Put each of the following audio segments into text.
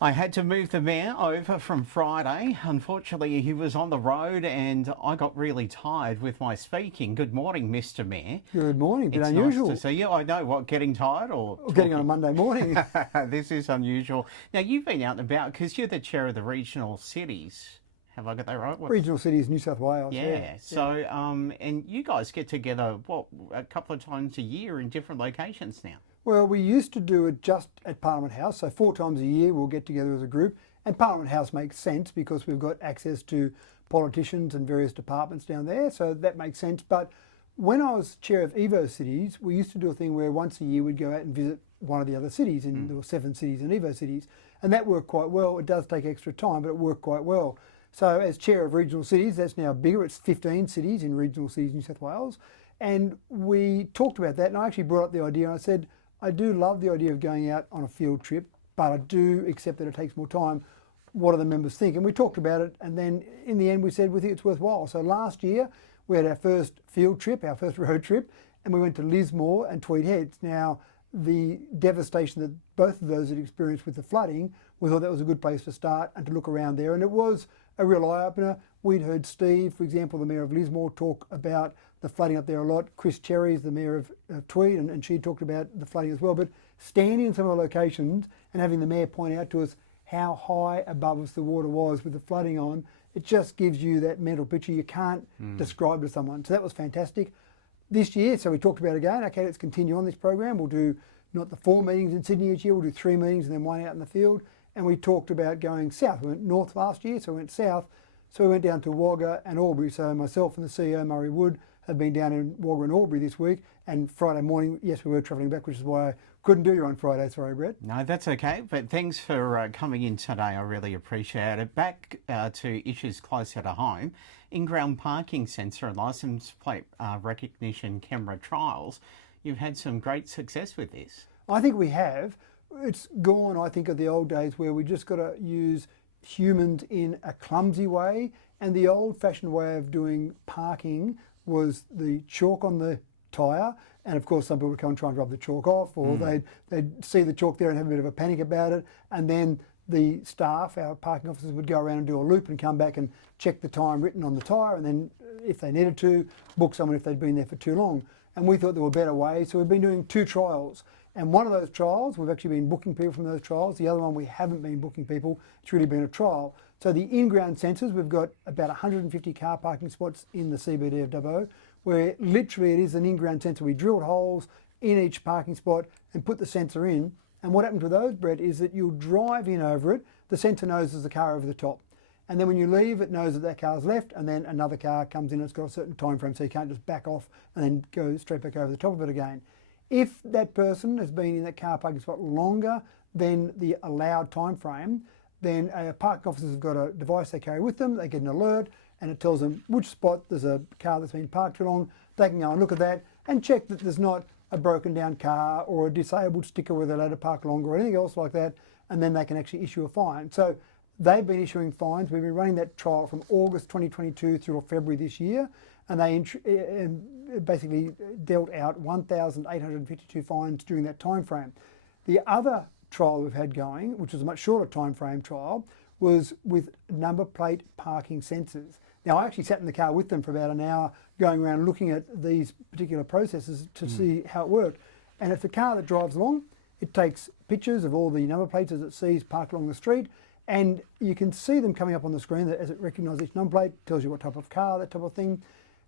I had to move the mayor over from Friday. Unfortunately, he was on the road and I got really tired with my speaking. Good morning, Mr. Mayor. Good morning. Bit It's nice to unusual. see you. I know what, getting tired or Getting on a talking? Monday morning. This is unusual. Now, you've been out and about because you're the chair of the regional cities. Have I got that right? Regional cities, New South Wales. Yeah. So, and you guys get together, what, a couple of times a year in different locations now? Well, we used to do it just at Parliament House. So 4 times a year we'll get together as a group. And Parliament House makes sense because we've got access to politicians and various departments down there. So that makes sense. But when I was chair of Evo Cities, we used to do a thing where once a year we'd go out and visit one of the other cities. And there were 7 cities in Evo Cities. And that worked quite well. It does take extra time, but it worked quite well. So as chair of regional cities, that's now bigger. It's 15 cities in regional cities, New South Wales. And we talked about that, and I actually brought up the idea, and I said, I do love the idea of going out on a field trip, but I do accept that it takes more time. What do the members think? And we talked about it, and then in the end we said we think it's worthwhile. So last year we had our first field trip, our first road trip, and we went to Lismore and Tweed Heads. Now, the devastation that both of those had experienced with the flooding, we thought that was a good place to start and to look around there. And it was a real eye-opener. We'd heard Steve, for example, the Mayor of Lismore, talk about the flooding up there a lot. Chris Cherry's the Mayor of Tweed, and she talked about the flooding as well. But standing in some of the locations and having the Mayor point out to us how high above us the water was with the flooding on, it just gives you that mental picture you can't describe to someone. So that was fantastic. This year, so we talked about it again, okay, let's continue on this program. We'll do not the 4 meetings in Sydney each year, we'll do 3 meetings and then 1 out in the field. And we talked about going south. We went north last year, so we went south. So we went down to Wagga and Albury. So myself and the CEO, Murray Wood, have been down in Wagga and Albury this week. And Friday morning, yes, we were travelling back, which is why I couldn't do you on Friday. Sorry, Brett. No, that's okay. But thanks for coming in today. I really appreciate it. Back to issues closer to home. In-ground parking sensor and licence plate recognition camera trials. You've had some great success with this. I think we have. It's gone, I think, of the old days where we just got to use humans in a clumsy way. And the old-fashioned way of doing parking was the chalk on the tyre. And of course, some people would come and try and rub the chalk off, or they'd see the chalk there and have a bit of a panic about it. And then the staff, our parking officers, would go around and do a loop and come back and check the time written on the tyre. And then if they needed to, book someone if they'd been there for too long. And we thought there were better ways. So we've been doing 2 trials. And one of those trials, we've actually been booking people from those trials. The other one, we haven't been booking people. It's really been a trial. So the in-ground sensors, we've got about 150 car parking spots in the CBD of Dubbo, where literally it is an in-ground sensor. We drilled holes in each parking spot and put the sensor in. And what happens with those, Brett, is that you'll drive in over it. The sensor knows there's a car over the top. And then when you leave, it knows that that car's left, and then another car comes in. It's got a certain time frame, so you can't just back off and then go straight back over the top of it again. If that person has been in that car parking spot longer than the allowed time frame, then parking officers have got a device they carry with them. They get an alert, and it tells them which spot there's a car that's been parked too long. They can go and look at that and check that there's not a broken down car or a disabled sticker where they're allowed to park longer or anything else like that, and then they can actually issue a fine. So they've been issuing fines. We've been running that trial from August 2022 through February this year, and they basically dealt out 1,852 fines during that time frame. The other trial we've had going, which was a much shorter time frame trial, was with number plate parking sensors. Now, I actually sat in the car with them for about an hour going around looking at these particular processes to see how it worked. And it's a car that drives along. It takes pictures of all the number plates as it sees parked along the street, and you can see them coming up on the screen as it recognises each number plate, tells you what type of car, that type of thing.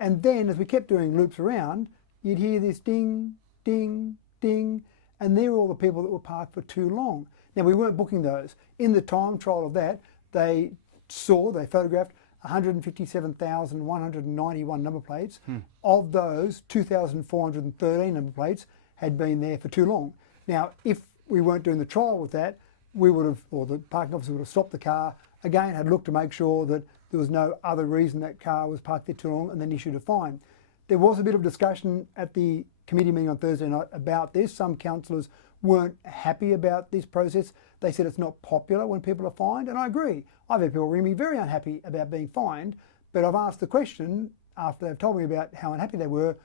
And then as we kept doing loops around, you'd hear this ding, ding, ding, and they're all the people that were parked for too long. Now, we weren't booking those. In the time trial of that, they photographed 157,191 number plates. Of those, 2,413 number plates had been there for too long. Now, if we weren't doing the trial with that, we would have, or the parking officer would have stopped the car, again, had looked to make sure that there was no other reason that car was parked there too long, and then issued a fine. There was a bit of discussion at the committee meeting on Thursday night about this. Some councillors weren't happy about this process. They said it's not popular when people are fined, and I agree. I've had people ring me very unhappy about being fined, but I've asked the question after they've told me about how unhappy they were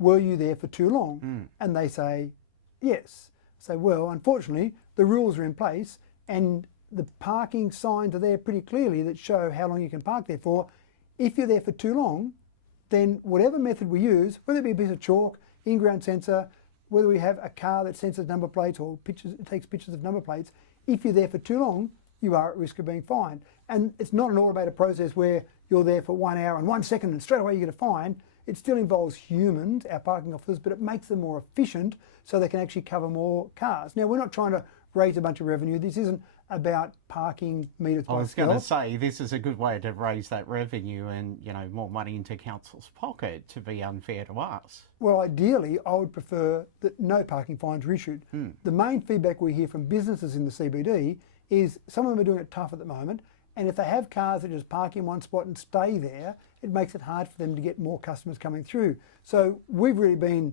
you there for too long? And they say, yes. I say, well, unfortunately, the rules are in place, and the parking signs are there pretty clearly that show how long you can park there for. If you're there for too long, then whatever method we use, whether it be a piece of chalk, in-ground sensor, whether we have a car that senses number plates or takes pictures of number plates, if you're there for too long, you are at risk of being fined. And it's not an automated process where you're there for 1 hour and 1 second and straight away you get a fine. It still involves humans, our parking officers, but it makes them more efficient so they can actually cover more cars. Now, we're not trying to raise a bunch of revenue. This isn't about parking meters by I was going to itself. say this is a good way to raise that revenue and more money into council's pocket, to be unfair to us. Well, ideally, I would prefer that no parking fines are issued. The main feedback we hear from businesses in the CBD is some of them are doing it tough at the moment, and if they have cars that just park in one spot and stay there, it makes it hard for them to get more customers coming through. So we've really been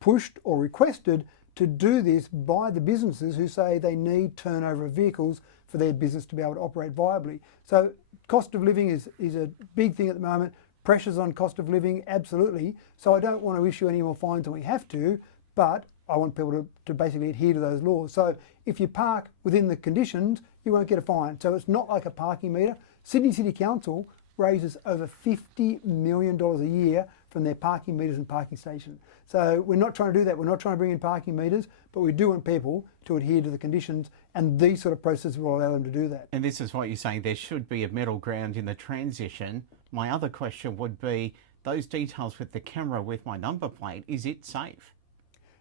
pushed or requested to do this by the businesses who say they need turnover of vehicles for their business to be able to operate viably. So cost of living is a big thing at the moment. Pressures on cost of living, absolutely. So I don't want to issue any more fines than we have to, but I want people to basically adhere to those laws. So if you park within the conditions, you won't get a fine. So it's not like a parking meter. Sydney City Council raises over $50 million a year from their parking meters and parking stations. So we're not trying to do that. We're not trying to bring in parking meters, but we do want people to adhere to the conditions, and these sort of processes will allow them to do that. And this is what you're saying, there should be a middle ground in the transition. My other question would be, those details with the camera with my number plate, is it safe?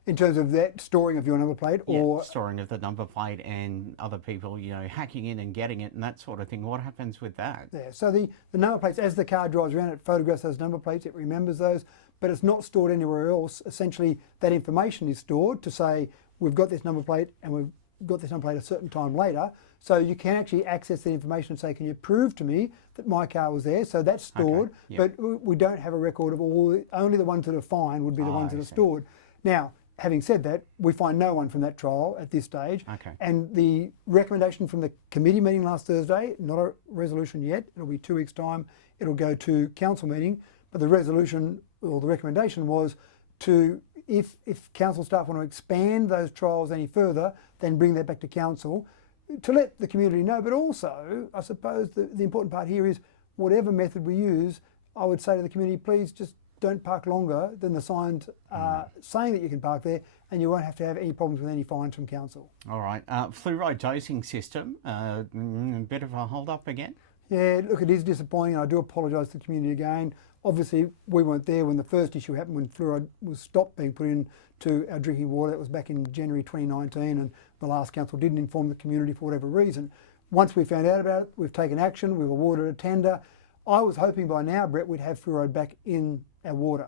In terms of that storing of your number plate, or storing of the number plate and other people, hacking in and getting it and that sort of thing. What happens with that? yeah, so the number plates, as the car drives around, it photographs those number plates, it remembers those, but it's not stored anywhere else. Essentially, that information is stored to say, we've got this number plate and we've got this number plate a certain time later. So you can actually access that information and say, can you prove to me that my car was there? So that's stored, but we don't have a record of only the ones that are fined would be the ones that are stored. Now, having said that, we find no one from that trial at this stage. And the recommendation from the committee meeting last Thursday, not a resolution yet, it'll be 2 weeks' time, it'll go to council meeting, but the resolution or the recommendation was to, if council staff want to expand those trials any further, then bring that back to council to let the community know. But also, I suppose the important part here is whatever method we use, I would say to the community, please just don't park longer than the signs are saying that you can park there, and you won't have to have any problems with any fines from council. All right. Fluoride dosing system, a bit of a hold up again? Yeah, look, it is disappointing. I do apologise to the community again. Obviously, we weren't there when the first issue happened, when fluoride was stopped being put into our drinking water. That was back in January 2019, and the last council didn't inform the community for whatever reason. Once we found out about it, we've taken action, we've awarded a tender. I was hoping by now, Brett, we'd have fluoride back in our water.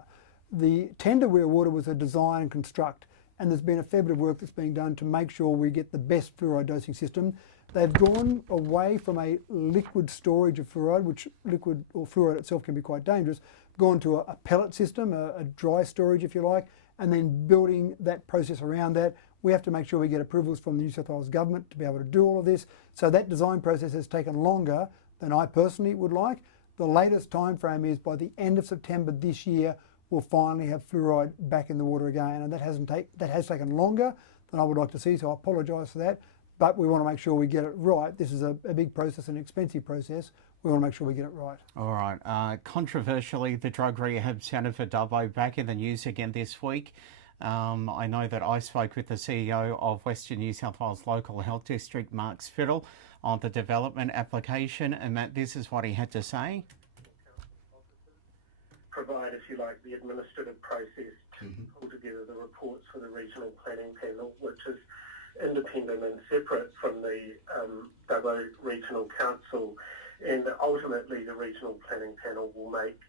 The tender we awarded was a design and construct, and there's been a fair bit of work that's being done to make sure we get the best fluoride dosing system. They've gone away from a liquid storage of fluoride, which liquid or fluoride itself can be quite dangerous, gone to a pellet system, a dry storage if you like, and then building that process around that. We have to make sure we get approvals from the New South Wales government to be able to do all of this. So that design process has taken longer than I personally would like. The latest time frame is by the end of September this year, we'll finally have fluoride back in the water again, and that has taken longer than I would like to see, so I apologise for that. But we want to make sure we get it right. This is a big process, an expensive process. We want to make sure we get it right. All right. Controversially, the drug rehab centre for Dubbo back in the news again this week. I know that I spoke with the CEO of Western New South Wales Local Health District, Mark Spittle, on the development application, and Matt, this is what he had to say. Provide, if you like, the administrative process to pull together the reports for the regional planning panel, which is independent and separate from the Dubbo Regional Council, and ultimately the regional planning panel will make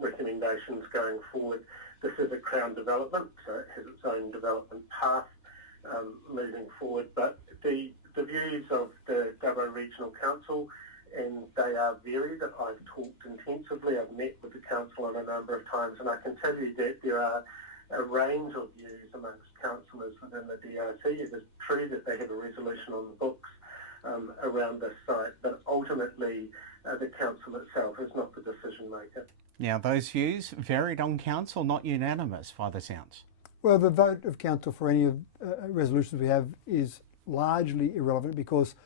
recommendations going forward. This is a Crown development, so it has its own development path moving forward, but the views of the Dubbo Regional Council, and they are varied. I've talked intensively, I've met with the council on a number of times, and I can tell you that there are a range of views amongst councillors within the DRC. It is true that they have a resolution on the books around this site, but ultimately the council itself is not the decision maker. Now, those views varied on council, not unanimous by the sounds. Well, the vote of council for any of resolutions we have is largely irrelevant because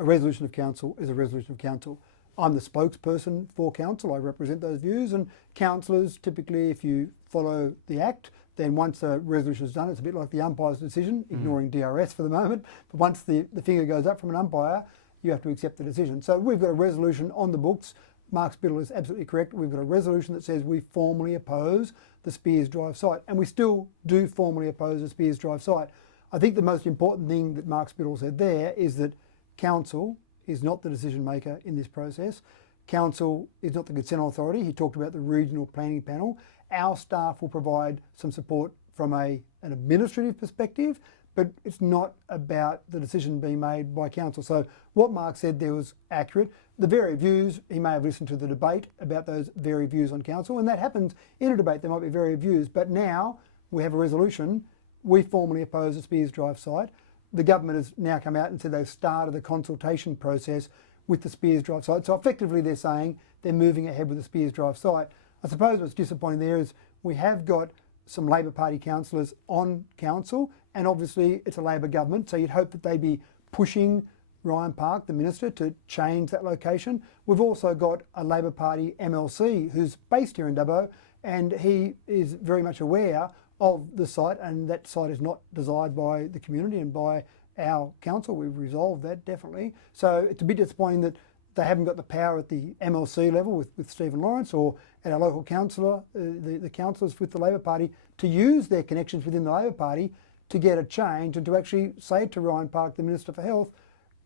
a resolution of council is a resolution of council. I'm the spokesperson for council. I represent those views, and councillors typically, if you follow the Act, then once a resolution is done, it's a bit like the umpire's decision, ignoring DRS for the moment, but once the finger goes up from an umpire, you have to accept the decision. So we've got a resolution on the books. Mark Spittle is absolutely correct. We've got a resolution that says we formally oppose the Spears Drive site, and we still do formally oppose the Spears Drive site. I think the most important thing that Mark Spittle said there is that council is not the decision maker in this process. Council is not the consent authority. He talked about the regional planning panel. Our staff will provide some support from an administrative perspective, but it's not about the decision being made by council. So what Mark said there was accurate. The varied views, he may have listened to the debate about those varied views on council, and that happens in a debate. There might be varied views, but now we have a resolution. We formally oppose the Spears Drive site. The government has now come out and said they've started the consultation process with the Spears Drive site. So effectively they're saying they're moving ahead with the Spears Drive site. I suppose what's disappointing there is we have got some Labor Party councillors on council, and obviously it's a Labor government, so you'd hope that they'd be pushing Ryan Park, the minister, to change that location. We've also got a Labor Party MLC who's based here in Dubbo, and he is very much aware of the site, and that site is not desired by the community and by our council. We've resolved that, definitely. So it's a bit disappointing that they haven't got the power at the MLC level with Stephen Lawrence, or at our local councillor, the councillors with the Labor Party, to use their connections within the Labor Party to get a change and to actually say to Ryan Park, the Minister for Health,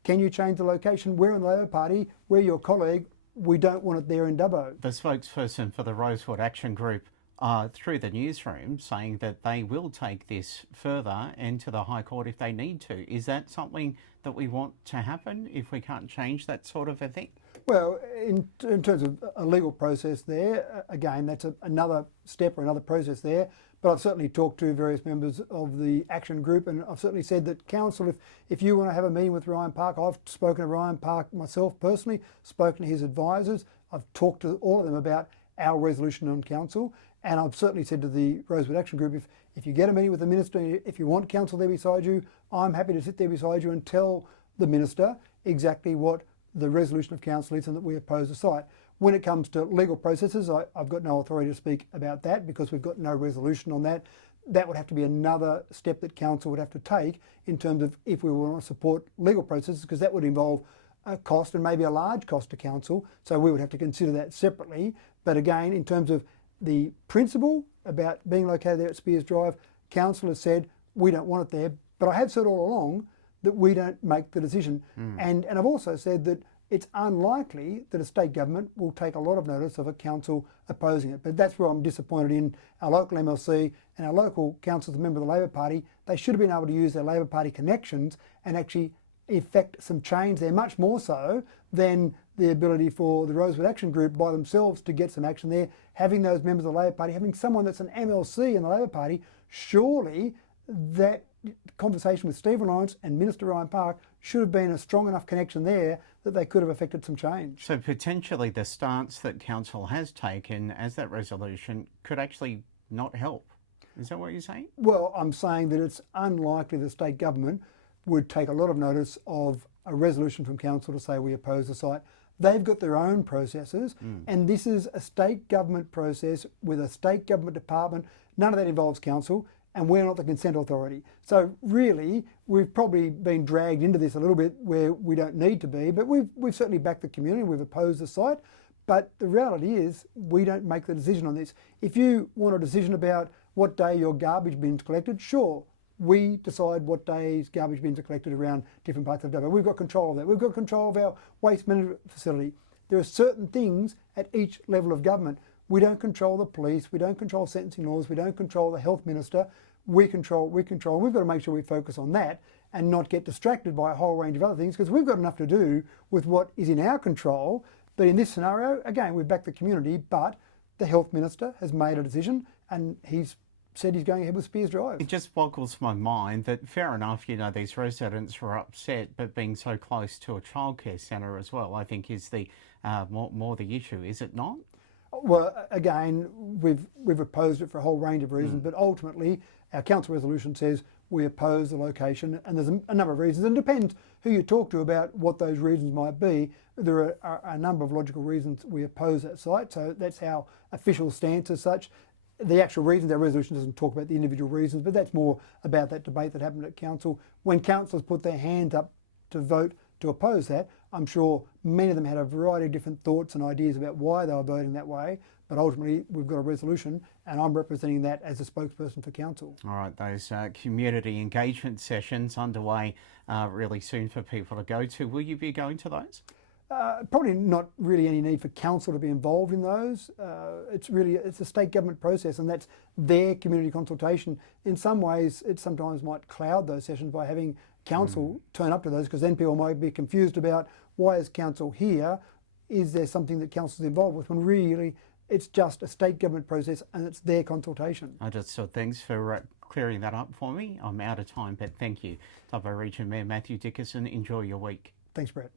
can you change the location? We're in the Labor Party, we're your colleague, we don't want it there in Dubbo. The spokesperson for the Rosewood Action Group through the newsroom saying that they will take this further and to the High Court if they need to. Is that something that we want to happen if we can't change that sort of a thing? Well, in terms of a legal process there, again, that's another step or another process there. But I've certainly talked to various members of the Action Group, and I've certainly said that council, if you want to have a meeting with Ryan Park, I've spoken to Ryan Park myself personally, spoken to his advisors, I've talked to all of them about our resolution on council, and I've certainly said to the Rosewood Action Group, if you get a meeting with the minister, if you want council there beside you, I'm happy to sit there beside you and tell the minister exactly what the resolution of council is and that we oppose the site. When it comes to legal processes, I've got no authority to speak about that because we've got no resolution on that. That would have to be another step that council would have to take in terms of if we want to support legal processes, because that would involve a cost and maybe a large cost to council. So we would have to consider that separately. But again, in terms of the principle about being located there at Spears Drive, council has said we don't want it there. But I have said all along that we don't make the decision. And I've also said that it's unlikely that a state government will take a lot of notice of a council opposing it. But that's where I'm disappointed in our local MLC and our local councils, a member of the Labor Party. They should have been able to use their Labor Party connections and actually effect some change there, much more so than the ability for the Rosewood Action Group by themselves to get some action there. Having those members of the Labor Party, having someone that's an MLC in the Labor Party, surely that conversation with Stephen Lawrence and Minister Ryan Park should have been a strong enough connection there that they could have affected some change. So potentially the stance that council has taken as that resolution could actually not help. Is that what you're saying? Well, I'm saying that it's unlikely the state government would take a lot of notice of a resolution from council to say we oppose the site. They've got their own processes, and this is a state government process with a state government department. None of that involves council, and we're not the consent authority. So really, we've probably been dragged into this a little bit where we don't need to be, but we've certainly backed the community, we've opposed the site. But the reality is we don't make the decision on this. If you want a decision about what day your garbage bin's collected, sure, we decide what days garbage bins are collected around different parts of Dubbo. We've got control of that. We've got control of our waste management facility. There are certain things at each level of government. We don't control the police, we don't control sentencing laws, we don't control the health minister. We control. We've got to make sure we focus on that and not get distracted by a whole range of other things, because we've got enough to do with what is in our control. But in this scenario, again, we've backed the community, but the health minister has made a decision and he's said he's going ahead with Spears Drive. It just boggles my mind that, fair enough, you know, these residents were upset, but being so close to a childcare centre as well, I think is the more the issue, is it not? Well, again, we've opposed it for a whole range of reasons, but ultimately our council resolution says we oppose the location, and there's a number of reasons, and it depends who you talk to about what those reasons might be. There are a number of logical reasons we oppose that site, so that's our official stance as such. The actual reasons, our resolution doesn't talk about the individual reasons, but that's more about that debate that happened at council. When councillors put their hand up to vote to oppose that, I'm sure many of them had a variety of different thoughts and ideas about why they were voting that way, but ultimately we've got a resolution and I'm representing that as a spokesperson for council. All right, those community engagement sessions underway really soon for people to go to. Will you be going to those? Probably not really any need for council to be involved in those. It's a state government process, and that's their community consultation. In some ways, it sometimes might cloud those sessions by having council turn up to those, because then people might be confused about why is council here? Is there something that council's involved with? When really it's just a state government process and it's their consultation. So thanks for clearing that up for me. I'm out of time, but thank you. Dubbo Region Mayor Matthew Dickerson, enjoy your week. Thanks, Brett.